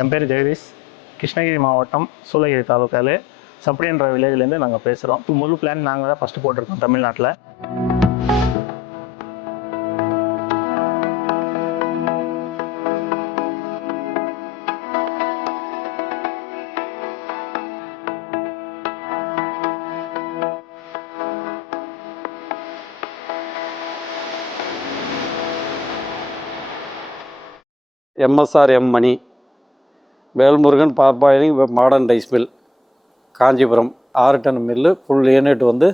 என் பேர் ஜெகதீஷ். கிருஷ்ணகிரி மாவட்டம் சூளகிரி தாலுக்காவில் சப்படின்ற வில்லேஜ்லேருந்து நாங்கள் பேசுகிறோம். முழு பிளான் நாங்கள் தான் ஃபஸ்ட்டு போட்டிருக்கோம் தமிழ்நாட்டில். MSRM Mani, Velmurugan parboiling modern rice mill, Kanchipuram 6 ton mill. Full unit வந்து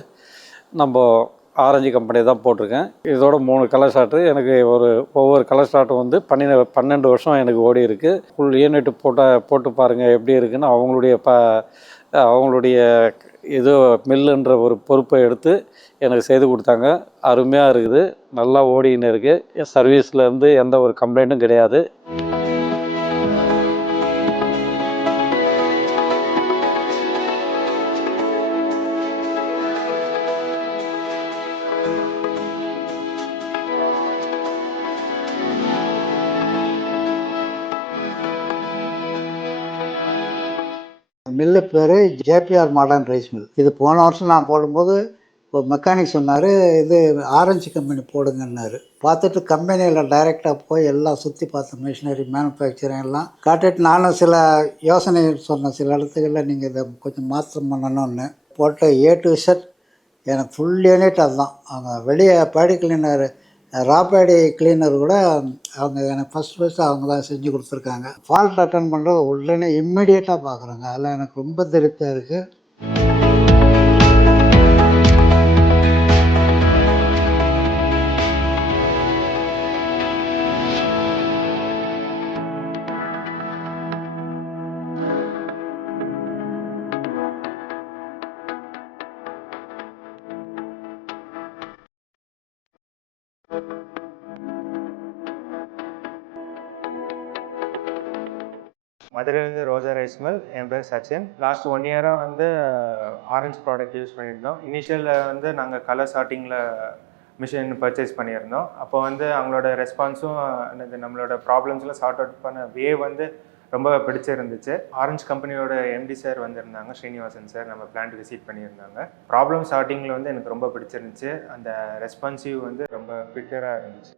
நம்ம ஆரஞ்சு கம்பெனி தான் போட்டிருக்கேன். இதோட 3 கலர் ஸ்டார்ட்ரு எனக்கு ஒவ்வொரு கலர் ஸ்டார்ட்டும் வந்து 12 வருஷம் எனக்கு ஓடி இருக்குது. ஃபுல் யூனிட் போட்டு பாருங்கள் எப்படி இருக்குன்னு அவங்களுடைய இது மில்லுன்ற ஒரு பொறுப்பை எடுத்து எனக்கு செய்து கொடுத்தாங்க. அருமையாக இருக்குது, நல்லா ஓடின்னு இருக்குது. சர்வீஸ்லேருந்து எந்த ஒரு கம்ப்ளைண்ட்டும் கிடையாது. மில்லு பேர் ஜேபிஆர் மாடர்ன் ரைஸ் மில். இது போன வருஷம் நான் போடும்போது இப்போ மெக்கானிக் சொன்னார், இது ஆரஞ்சு கம்பெனி போடுங்கன்னாரு. பார்த்துட்டு கம்பெனியில் டைரெக்டாக போய் எல்லாம் சுற்றி பார்த்தேன், மிஷினரி மேனுஃபேக்சரிங் எல்லாம் காட்டிட்டு நானும் சில யோசனை சொன்னேன். சில இடத்துகளில் நீங்கள் இதை கொஞ்சம் மாற்றம் பண்ணணும்னு போட்ட A to Z எனக்கு ஃபுல் யூனிட் அதுதான். அவங்க வெளியே பேடி கிளீனர், ராப்பேடி கிளீனர் கூட அவங்க எனக்கு ஃபஸ்ட்டு அவங்க தான் செஞ்சு கொடுத்துருக்காங்க. ஃபால்ட் அட்டன் பண்ணுறது உடனே இம்மிடியேட்டாக பார்க்குறாங்க. அதில் எனக்கு ரொம்ப திருப்தியாக இருக்குது. மதுரையிலேருந்து ரோஜா ரைஸ் மில். என் பேர் சச்சின். லாஸ்ட் 1 இயராக வந்து ஆரஞ்சு ப்ராடக்ட் யூஸ் பண்ணியிருந்தோம். இனிஷியலில் வந்து நாங்கள் கலர் சார்ட்டிங்கில் மிஷின் பர்ச்சேஸ் பண்ணியிருந்தோம். அப்போ வந்து அவங்களோட ரெஸ்பான்ஸும் நம்மளோட ப்ராப்ளம்ஸ்லாம் சார்ட் அவுட் பண்ண வே வந்து ரொம்ப பிடிச்சிருந்துச்சு. ஆரஞ்சு கம்பெனியோட MD சார் வந்திருந்தாங்க, ஸ்ரீனிவாசன் சார், நம்ம பிளான்ட் விசிட் பண்ணியிருந்தாங்க. ப்ராப்ளம் சார்ட்டிங்கில் வந்து எனக்கு ரொம்ப பிடிச்சிருந்துச்சு. அந்த ரெஸ்பான்சிவ் வந்து ரொம்ப குவிக்கராக இருந்துச்சு.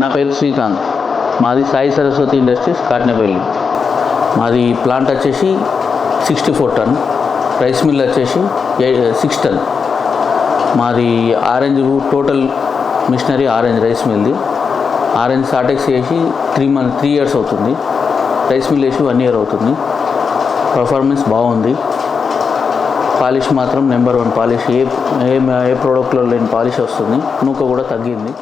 నా పేరు శ్రీకాంత్. మాది సాయి సరస్వతి ఇండస్ట్రీస్ కాట్నేపల్లి. మాది ప్లాంట్ వచ్చేసి 64 టన్, రైస్ మిల్ వచ్చేసి 6 టన్. మాది orange total machinery orange rice మిల్ది. ఆరెంజ్ సాటెక్స్ వేసి 3 ఇయర్స్ అవుతుంది. రైస్ మిల్ వేసి 1 ఇయర్ అవుతుంది. పర్ఫార్మెన్స్ బాగుంది. పాలిష్ మాత్రం నెంబర్ 1 పాలిష్. ఏ ప్రోడక్ట్లో లేని పాలిష్ వస్తుంది. నూక కూడా తగ్గింది.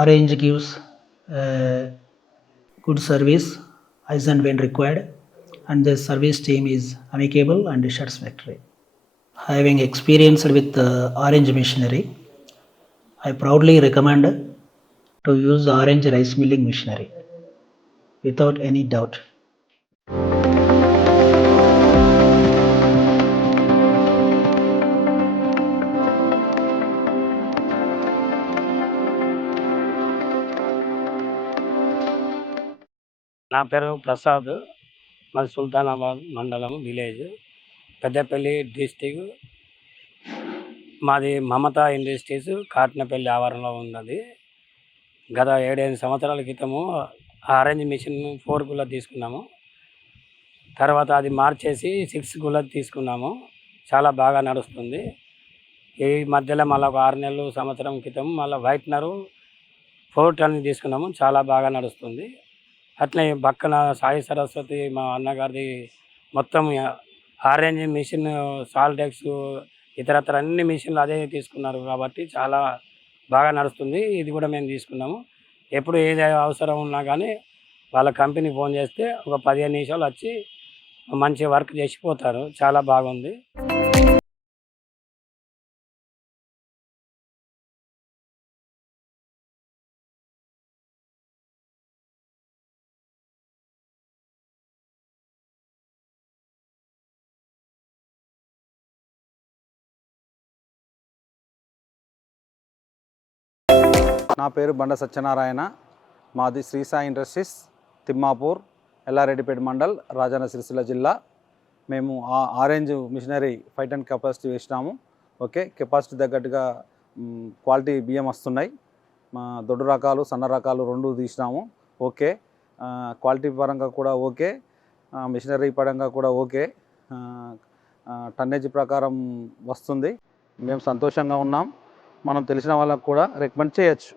Orange gives good service as and when required, and the service team is amicable and satisfactory. Having experience with Orange machinery, I proudly recommend to use Orange rice milling machinery without any doubt. నా పేరు ప్రసాద్. మాది సుల్తానాబాద్ మండలం, village, Peddapalli district, మాది Mamata industries Katnapalli ఆవరణలో ఉన్నది. గత 7-8 సంవత్సరాల క్రితము ఆరెంజ్ మిషన్ 4 కూలర్ తీసుకున్నాము. తర్వాత అది మార్చేసి 6 కూలర్ తీసుకున్నాము. చాలా బాగా నడుస్తుంది. ఈ మధ్యలో మళ్ళీ ఒక 6 నెలలు సంవత్సరం క్రితం మళ్ళీ వైట్నరు 4 టన్ తీసుకున్నాము. చాలా బాగా నడుస్తుంది. అట్లే పక్కన సాయి సరస్వతి మా అన్నగారిది మొత్తం ఆరెంజ్ మిషన్, సాల్టెక్స్, ఇతరత్ర అన్ని మిషన్లు అదే తీసుకున్నారు కాబట్టి చాలా బాగా నడుస్తుంది. ఇది కూడా మేము తీసుకున్నాము. ఎప్పుడు ఏది అవసరం ఉన్నా కానీ వాళ్ళ కంపెనీ ఫోన్ చేస్తే ఒక 15 నిమిషాలు వచ్చి మంచి వర్క్ చేసిపోతారు. చాలా బాగుంది. నా పేరు బండ సత్యనారాయణ. మాది శ్రీ సాయి ఇండస్ట్రీస్, తిమ్మాపూర్, ఎల్లారెడ్డిపేట మండల్, రాజన్న సిరిసిల్ల జిల్లా. మేము ఆరెంజ్ మిషనరీ 5 టన్ కెపాసిటీ వేసినాము. ఓకే, కెపాసిటీ తగ్గట్టుగా క్వాలిటీ బియ్యం వస్తున్నాయి. మా దొడ్డు రకాలు, సన్న రకాలు 2 తీసినాము. ఓకే, క్వాలిటీ పరంగా కూడా ఓకే, మిషనరీ పరంగా కూడా ఓకే, టన్నేజ్ ప్రకారం వస్తుంది. మేము సంతోషంగా ఉన్నాం. మనం తెలిసిన వాళ్ళకు కూడా రికమెండ్ చేయొచ్చు.